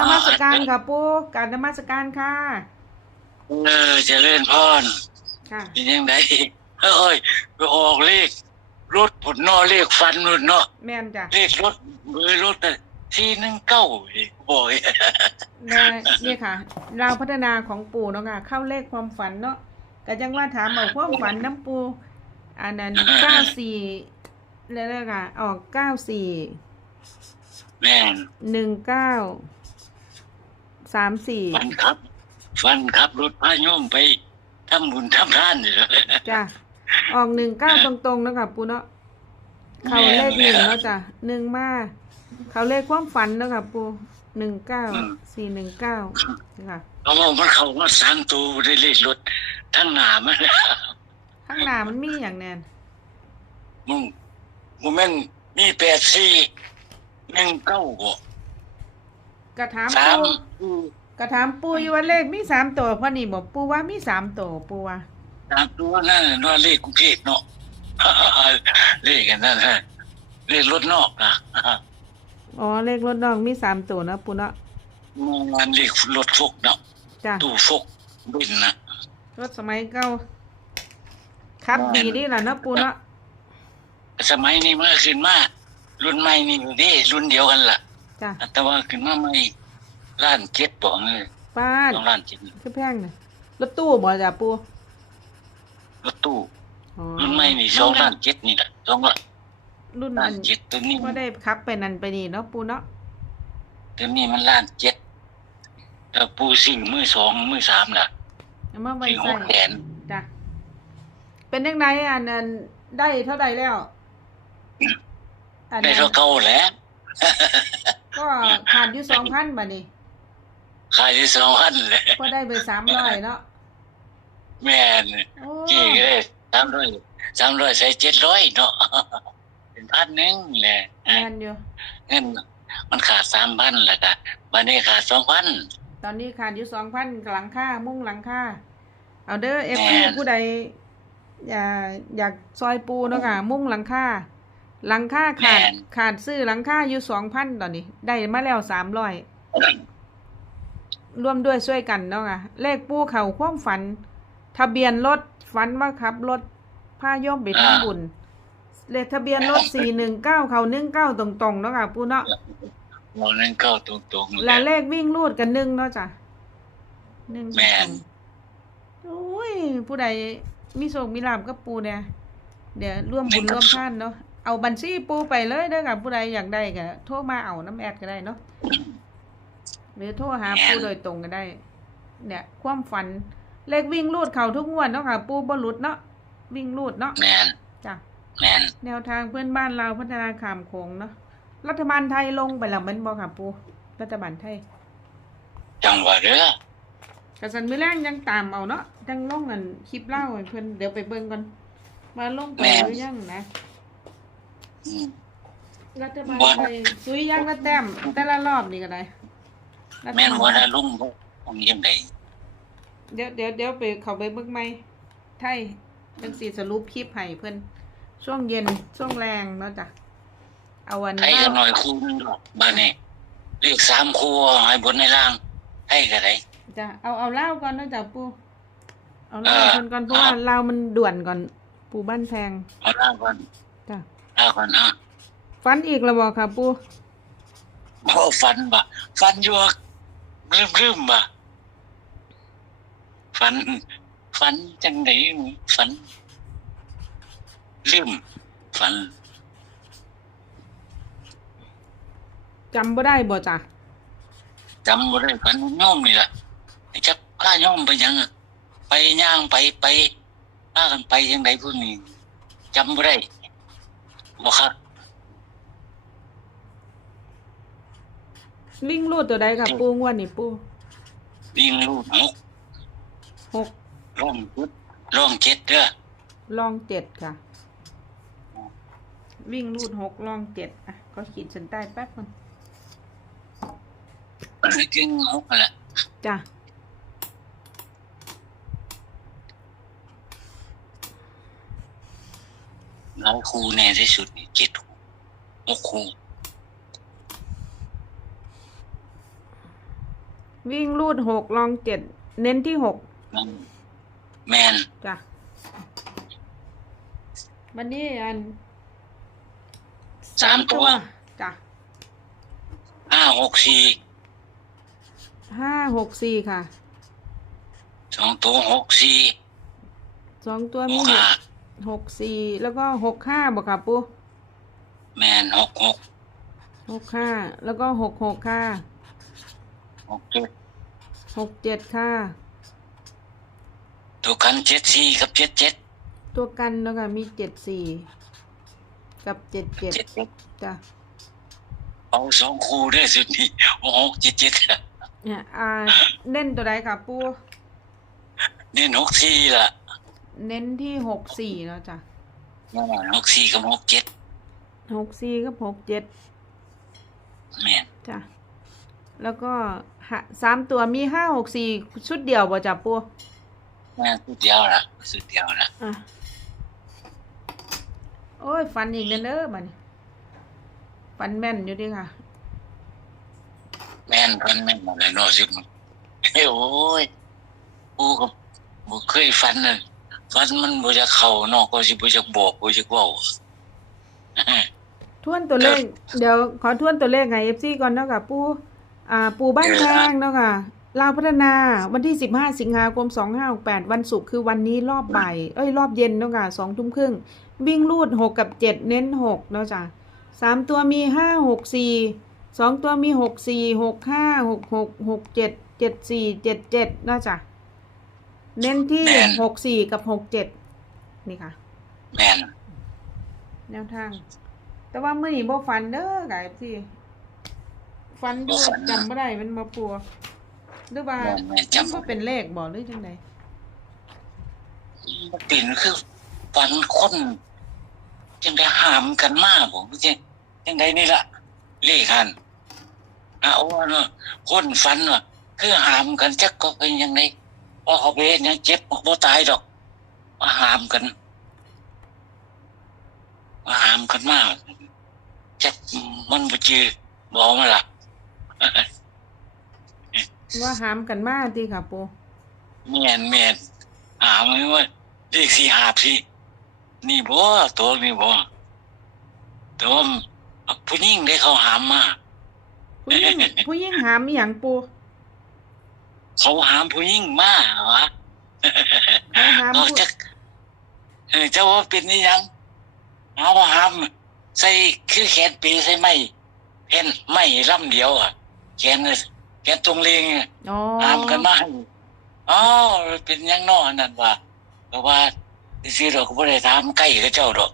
นมัสการค่ะปูการนมัสการค่ะเออเจะเล่นพรค่ะเป็นยังไงเอ้ยไปออกเลขรถผลนอเลขฟันนู่นเนาะแม่นจ้ะเลขรถเบอร์รถที่หนึ่งเก้าบ่อยแม่นี่ค่ะ เราวพัฒนาของปู่เนาะค่ะ เข้าเลขความฝันเนาะก็จังว่าถามเอาความฝันน้ำปูอันนั้นเก้าสี่แล้วเลยค่ะ ออกเก้าสี่แม่นหนึ่งเก้า สามสี่ฟันครับ ฟันครับ รถพาโยมไปทำบุญทำทานอยู่เลยจ้ะออกหนึ่งเก้าตรงๆเนาะค่ะปูเนาะเขาเลขหนึ่งเนาะจ้ะหนึ่งมาเขาเลขความฝันเนาะค่ะปูหนึ่งเก้าสี่หนึ่งเก้าค่ะเขาบอกมันเขาว่าสามตัวได้เลขรถทั้งหนามันข้างหน้ามันมีอย่างแน่นมึงมึงแม่นมีแปดสี่หนึ่งเก้าบ่ กระถามสามปูกระถามปูอยู่ว่าเลขมีสามตัวเพราะนี่บอกปูว่ามีสามตัวปูว่าสามตัวนั่นน่ะเลขกรุงเทพเนาะ เลขกันนั่นฮะเลขรถนอกนะอ๋อเลขรถน้องมีสามตัวเนาะปูเนาะงานเลขรถฟกเนาะจ้ะตู้ฟกบินนะรถสมัยเก่าครับดีนี่แหละเนาะปูเนาะสมัยนี้มันก็ขึ้นมารุ่นใหม่นี่นี่รุ่นเดียวกันล่ะ จ้ะแต่ว่าขึ้นมาใหม่ล้านเจ็ดบอกเลยป้าดสองล้านเจ็ดคือแพงเนี่ยรถตู้บ่จ้ะปูรถตู้อ๋อรุ่นใหม่นี่สองล้านเจ็ดนี่แหละสองล้านรุ่นล้านั้นนเจ็ดตัวนี้ก็ได้ขับไปนั่นไปนี่เนาะปูเนาะตัวนี้มันล้านเจ็ดแต่ปูสิ่งมือสองมือสามล่ะเอามาไว้สิ่งหใส่กแสนจ้ะเป็นยังไงอันนั้นได้เท่าใดแล้วอันได้นั้นเท่าเก่าแหล้ว ก็ขาดอยู่สองพันบาทนี่ขายได้สองพันเลยก็ได้ไปสามร้อยเนาะแม่นโอ้กี่ก็ได้สามร้อยสามร้อยใส่เจ็ดร้อยเนาะเป็นพันหนึ่งแหละแมนอยู่ เงินมันขาดสามพันแล้วก็วันนี้ขาดสองพันตอนนี้ขาดอยู่สองพันหลังค่ามุ่งหลังค่าเอาเด้อเอฟแม่ซีนผู้ใด อยากอยากซอยปูเนาะค่ะ มุ่งหลังค่า หลังค่าขาดขาดซื้อหลังค่าอยู่สองพันตอนนี้ ได้มาแล้วสามร้อยร่วมด้วยช่วยกันเนาะค่ะเลขปูเขาความฝัน ทะเบียนรถฝันว่าขับรถพาโย่อมไปทำบุญเลขทะเบียนรถสี่หนึ่งเก้าเขาหนึ่งเก้าตรงๆเนาะค่ะปูเนาะ วันนั้นเข้าตรงๆและเลยเลขวิ่งรูดกันหนึ่งเนาะจ้ะหนึ่งแม่น โอ้ย ผู้ใดมีโชคมีลาบก็ปูเนี่ยเดี๋ยวร่วมบุญร่วมท่านเนาะ เอาบัญชีปูไปเลยเด้อกับผู้ใดอยากได้ก็โทรมาเอาน้ำแอดก็ได้เนาะหรือโทรหาปูโดยตรงก็ได้ เนี่ย ความฝันเลขวิ่งรูดเขาทุกงวดเนาะค่ะ ปูบรุษเนาะวิ่งรูดเนาะแม่นจ้ะแม่นแนวทางเพื่อนบ้านเราวพัฒนาขามโขงเนาะรัฐบาลไทยลงไปแล้วแมันบอกค่ะปูรัฐบาลไทยจังหวะเด้อกระสันมือแรงยังตามเอาเนาะจังลงกันคลิปเล่าให้เพิ่นเดี๋ยวไปเบิ่งก่อนมาลงไปหรือยังนะอืม รัฐบาลไทยซุยยังละแต้มแต่ละรอบนี่ก็ได้รัฐแม่นบาลว่าถ้าลุงบ่ผมยังไงเดี๋ยวเดี๋ยวเดี๋ยวไปเขาไปเบิ่งใหม่ไทยจังสีสรุปคลิปให้เพิ่นช่วงเย็นช่วงแรงเนาะจ้ะเอาวันไทยก็น้อยคู่นึงดอกบ้านนี้เลขสามคู่ให้บนในล่างไทยก็ได้จ้ะเอาเอาเล่าก่อนเนาะจ้ะปูเอาเล่าเออเพิ่นก่อนเพราะว่าเล่ามันด่วนก่อนปูบ้านแพงเอาล่างก่อน จ้ะล่างก่อนอะฟันอีกแล้วบ่ค่ะปูบ่ฝันบ่ฝันอยู่ลืมๆบ่ฝันฝันจังไดฝัน ลืมฝันจำบ่ได้บ่จ้ะจำบ่ได้ฝันโยมนี่ล่ะไอ้จักพาโยมไปหยังอะไปย่างไปไปพากันไปจังไดพุ่นนี่จำบ่ได้ บ่ครับลิงรูดตัวใดค่ะปูงวดนี่ปูวิ่งลูกหกหกร่องจุดร่องเจ็ดเด้อลองเจ็ดค่ะ วิ่งรูดหกลองเจ็ดอะ ก็ขีดเส้นใต้แป๊บนึงมันก็จึงหกนั่นแหละจ้ะ หลาย ครูแน่ที่สุดนี่เจ็ดครูหกครูวิ่งรูดหกลองเจ็ดเน้นที่หกอืมแมนจ้ะวันนี้อันสามตัวจ้ะห้าหกสี่ห้าหกสี่ค่ะ สองตัวหกสี่สองตัวหมีกหห้าก หกสี่แล้วก็หกห้าบอกค่ะปูแมนหกหกหกห้าแล้วก็หกหกค่ะหกเจ็ดหกเจ็ดค่ะ ตัวกันเจ็ดสี่กับเจ็ดเจ็ดตัวกันแล้วก็มีเจ็ดสี่กับเจ็ดเจ็ดเจ็ดเจ็ดจ้ะเอาสองคู่ได้สุดนี่หกเจ็ดเจ็ดเนี่ยอ่าเน้นตัวใดค่ะปูเน้นหกสี่ละ เน้นที่หกสี่เนาะจ้ะนั่นน่ะหกสี่กับหกเจ็ดหกสี่กับหกเจ็ดแมนจ้ะแล้วก็หาสามตัวมีห้าหกสี่ชุดเดียวบ่จ้ะปูแมนสุดเดียวละสุดเดียวละอะโอ้ยฟันอีกเด้อเด้อมันฟันแม่นอยู่เดิค่ะ แมนเพิ่นแม่นหมดเลยเนาะสิมันเฮ้ยโอ้ยกูก็บ่เคยฝันน่ะ ฝันมันบ่จะเข้าเนาะก็สิบ่จะบอกบ่จะเว้าทวนตัวเลข เดี๋ยวขอทวนตัวเลขไงเอฟซีก่อนเนาะค่ะปูอ่า ปูบ้านแพงเนาะค่ะลาวพัฒนาวันที่สิบห้าสิงหาคมสองห้าหกแปดวันศุกร์คือวันนี้รอบบ่าย เอ้ย รอบเย็นเนาะค่ะสองทุ่มครึ่ง วิ่งรูดหกกับเจ็ดเน้นหกเนาะจ้ะสามตัวมีห้าหกสี่สองตัวมีหกสี่หกห้าหกหกหกเจ็ดเจ็ดสี่เจ็ดเจ็ดเนาะจ้ะ เน้นที่แม่น หกสี่กับหกเจ็ดนี่ค่ะ แม่นแนวทาง แต่ว่ามื้อนี้บ่ฟันเด้อไก่ที่ฟันอยู่จำบ่ได้มันบ่ปัวหรือว่าแม่นแม่นจำจำบ่เป็นเลขบ่หรือจังไดมันเป็นคือฝันคนจังได้หามกันมาผมจังจังไดนี่ล่ะเลขหันเอาว่าเนาะคนฝันว่าคือหามกันจักก็เป็นยังไง พอเขาไปเฮ็ดหยังเจ็บบ่ตายดอกมาหามกันมาหามกันมาจักมันบ่จือบอกมาล่ะว่าหามกันมาติค่ะปูแม่นแม่นหามไว้ว่าเลขสี่หาบสินี่บ่ตัวนี่บ่ตัวผู้หญิงได้เขาหามมาผู้หญิงผู้หญิงหามอีหยังปู เขาหามผู้หญิงมาวะเขาหามเขาผู้จะเออเจ้าว่าเป็นนี่ยังหาว่าหามใส่คือแขนปีใส่ไม่แขนไม่ลำเดียวอะแขนน่ะแขนตรงเลียงอะอ๋อหามกันมาอ๋อเป็นหยังนอนั่นว่าเพราะว่าซื้อเราก็บ่ได้ถามไก่กับเจ้าดอก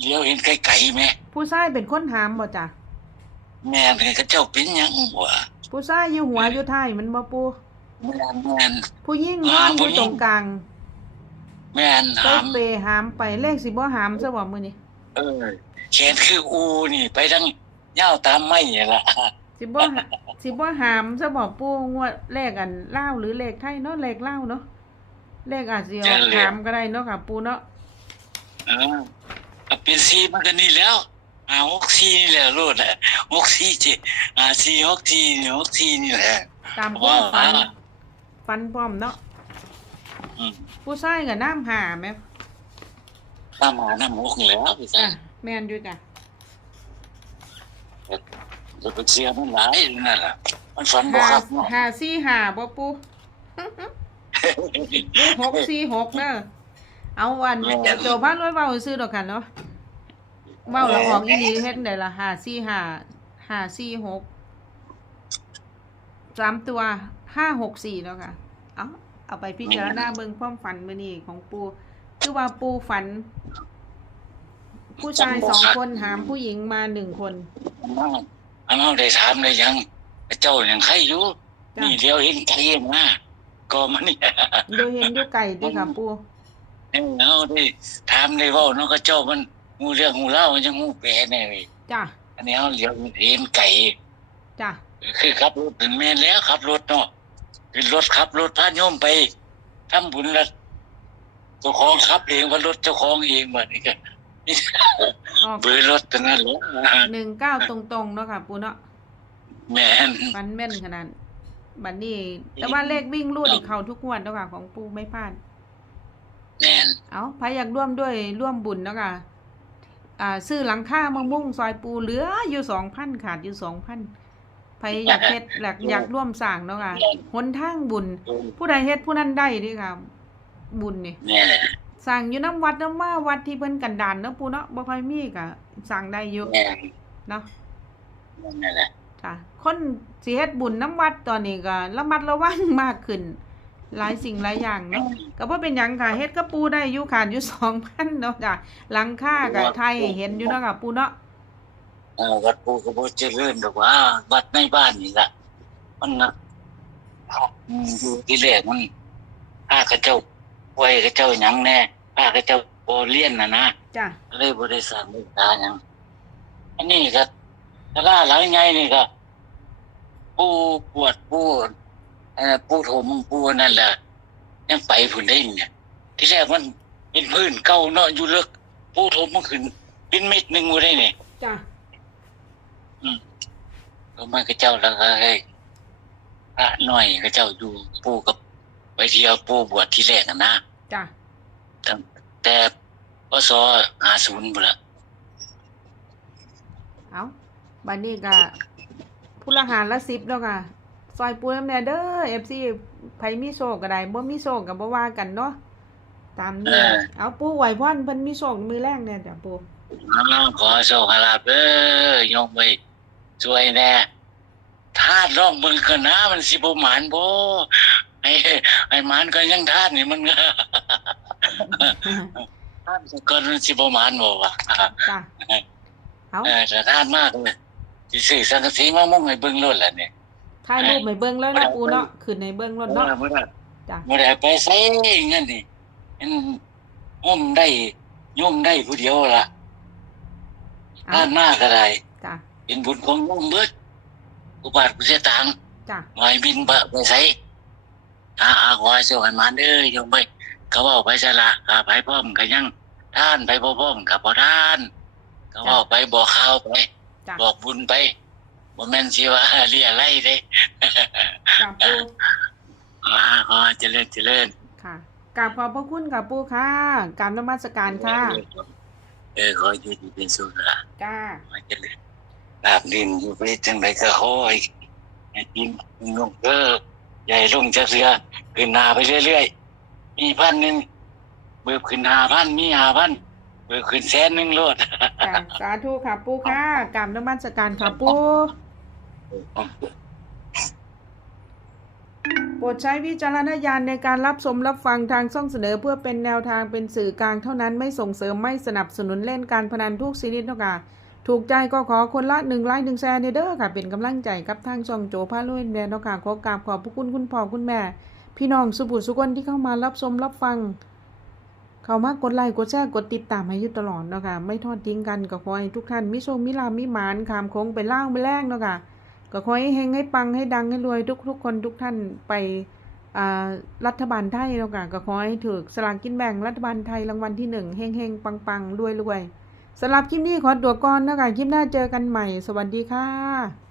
เลี้ยวเห็นไก่ไก่ไหมผู้ชายเป็นคนหามบ่จ้ะแม่นกับเจ้าเป็นหยังวะผู้ชายอยู่หัวอยู่ท้ายมันบ่ปู แม่นแม่นผู้หญิงนหาอนมอผู้ยู่หญิง ตรงกลางแม่นใส่หามเปหามไปเลขสิบ่หามซะบ่มื้อนี้เออแขนคืออูนี่ ไปทั้งยาวตามไม้นี่ล่ะสิบ่หาสิบ่หามซะบ่ปูงวดเลขอันลาวหรือเลขไทยเนาะเลขลาวเนาะเลขอาจสิออกหามก็ได้เนาะค่ะปูเนาะเออเอาเป็นซีมันก็นี่แล้วหาหกซีนี่แหละรูดแหละหกซีเจอ่าซีหกซีนี่หกซีนี่แหละตามความฝันว่า ฝันพร้อมเนาะอืมผู้ชายกับน้ำหาแม่ตามหาน้ำหกนี่แหล้วพี่อะจ้าแม่นอยู่จ้ะจะไปเสียมันหลายนั่นล่ะมันฝันบ่หาครับเนาะหาสี่หาบ่ปูหรือหกสี่หกเด้อเอาวันโจบ้านรวยเว้าซื้อดอกกันเนาะเว้าแล้วออกอีหลีเฮ็ดได้ล่ะหาสี่หาหาสี่หกสามตัว ห้าหกสี่แล้วค่ะ เอาเอาไปพิจารณาเบิ่งความฝันมื้อนี้ของปู คือว่าปูฝัน ผู้ชายสองคนหามผู้หญิงมาหนึ่งคนอันนั้นอันนั้นได้ถามได้ยัง เจ้ายังใครอยู่จ้ะนี่เดียวเห็นไก่มาก็มันนี่เดี๋ยวเห็นอยู่ไก่ด้วยค่ะปูเอ้เอาดิถามได้เว้าเนาะก็เจ้ามันงูเรื่องงูเล่ามันจะงูแปรแน่เลยจ้ะอันนี้เขาเลี้ยวเห็นไก่จ้ะคือขับรถเป็นแม่นแล้วขับรถเนาะ เป็นรถขับ รถพาโยมไปทำบุญแล้วเจ้าของขับเองว่ารถเจ้าของเองเหมือนกันออกเบอร์รถตัวนั้นแหละหนึ่งเก้าตรงๆเนาะค่ะ ปูเนาะแม่นฟันแม่นขนาดบัดนี้ แต่ว่าเลขวิ่งรูดอีกเข้าทุกงวดเนาะค่ะของปูไม่พลาดแน่นเอาใครอยากร่วมด้วยร่วมบุญเนาะค่ะอ่าซื้อหลังคามะมุ่งซอยปูเหลืออยู่สองพันขาดอยู่สองพัน ใครอยากเฮ็ดอยากอยากร่วมสร้างเนาะค่ะหนทางบุญ ผู้ใดเฮ็ดผู้นั้นได้เดิค่ะ บุญนี่แน่แหละสร้างอยู่น้ำวัดน้ำว่าวัดที่เพิ่นกันดานเนาะปูเนาะบ่ค่อยมีก็สร้างได้อยู่แน่เนาะนั่นแหละจ้ะคนสิเฮ็ดบุญน้ำวัดตอนนี้ก็ระมัดระวังมากขึ้น หลายสิ่งหลายอย่างเนาะก็บ่เป็นหยังค่ะเฮ็ดกับปูได้อยู่ขาดอยู่2,000เนาะจ้ะหลังคาก็ไทยให้เห็นอยู่เนาะค่ะปูเนาะ เออวัดปูก็บ่เจริญดอกว่า วัดในบ้านนี่ล่ะ มันนะอืมอยู่ที่แรกมันพาเขาเจ้าไว้เขาเจ้าหยังแน่พาเขาเจ้าบ่เรียนน่ะนะจ้ะเลยบริษัทมุกดาหยังอันนี้ก็ตลาดหลังใหญ่นี่ก็ปูปวดปูเอ่อปูถมปูนั่นแหละยังไปพุ่นได้เนี่ยที่แรกมันเป็นพื้นเก่าเนาะอยู่เลิกปูถมมันขึ้นเป็นเม็ดหนึงบ่ได้นี่จ้ะ ก็มันก็เจ้าแล้วก็ให้พระน้อยก็เจ้าอยู่ปูกับไปเที่ยวปูบวชที่แรกอะนะจ้ะตั้งแต่พศ50พุ่นล่ะเอาบัดนี้ก็ผู้ละหารละ10แล้วค่ะซอยปูน้ำแน่เด้อ FC ไผมีโชคก็ได้บ่มีโชคก็บ่ว่ากันเนาะตามนี้เอาปูไหวพรเพิ่นมีโชคมือแรกเนี่ยจ้ะปู อ้าวขอโชคให้ลาบเด้อยงไปช่วยแน่ทาดร้องเบิ่งกันนะมันสิบ่หมานบ่ไอ้ไอ้หมานก็ยังทาดนี่มันก็ทาดก็มันสิบ่หมานบ่วะจ้ะเอาเออจะทาดมากเลยสิซื้อสังกะสีมามุ่งให้เบิ่งโลดล่ะเนี่ยถ่ายรูปให้เบิ่งแล้วนะปูเนาะขึ้นในเบิ่งรถเนาะบ่ได้จ้ะบ่ได้ไปใส่เงินนี่มันห่มได้ย่อมได้ผู้เดียวล่ะ เอาทาดมากก็ได้จ้ะเป็นบุญของโยมเบิดอุบาทกุเสยตังค์จ้ะหอยบินบะไปใส่อาอาขอให้สวรรค์มาเด้อโยมไปเขาบอกไปสละกาไปพร้อมกันยังท่านไปบ่พร้อมกับบ่ท่านเขาบอกไปบอกข่าวไปจ้ะบอกบุญไปบ่แม่นสิว่าเรียอะไรเด้จ้ะปูอาขอให้เจริญเจริญค่ะกราบขอบพระคุณกับปูค่ะกราบนมัสการค่ะ เออขออยู่ดีเป็นสุขละจ้าขอเจริญลาบดินอยู่ไปจังไดก็ขอให้ให้กินลงเด้อใหญ่ลงจะเสือขึ้นหน้าไปเรื่อยๆ มีพันหนึ่งเบิกขึ้นห้าพันมีห้าพันเบิกขึ้นแสนหนึ่งโลดจ้ะสาธุค่ะปูค่ะกราบนมัสการค่ะปู โปรดใช้วิจารณญาณในการรับชมรับฟังทางช่องเสนอ เพื่อเป็นแนวทางเป็นสื่อกลางเท่านั้นไม่ส่งเสริมไม่สนับสนุนเล่นการพนันทุกชนิดนะคะถูกใจก็ขอคนละหนึ่งไลค์หนึ่งแชร์เด้อค่ะ เป็นกำลังใจกับทางช่องโจพาลุยแดนนะคะขอกราบขอบพระคุณคุณพ่อคุณแม่ พี่น้องสุบุสุกนที่เข้ามารับชมรับฟัง เข้ามากดไลค์กดแชร์กดติดตามให้อยู่ตลอดนะคะไม่ทอดทิ้งกันก็ขอให้ทุกท่านมิโชมิลามิหมานขามคงไปล่างไปแรงเนาะค่ะ ก็ขอให้เฮงให้ปังให้ดังให้รวยทุกทุกๆคนทุกท่านไปรัฐบาลไทยเนาะค่ะก็ขอให้ถูกสลากกินแบ่งรัฐบาลไทยรางวัลที่หนึ่งเฮงเฮงปังปังรวยรวยสำหรับคลิปนี้ขอตัวก่อนนะคะคลิปหน้าเจอกันใหม่ สวัสดีค่ะ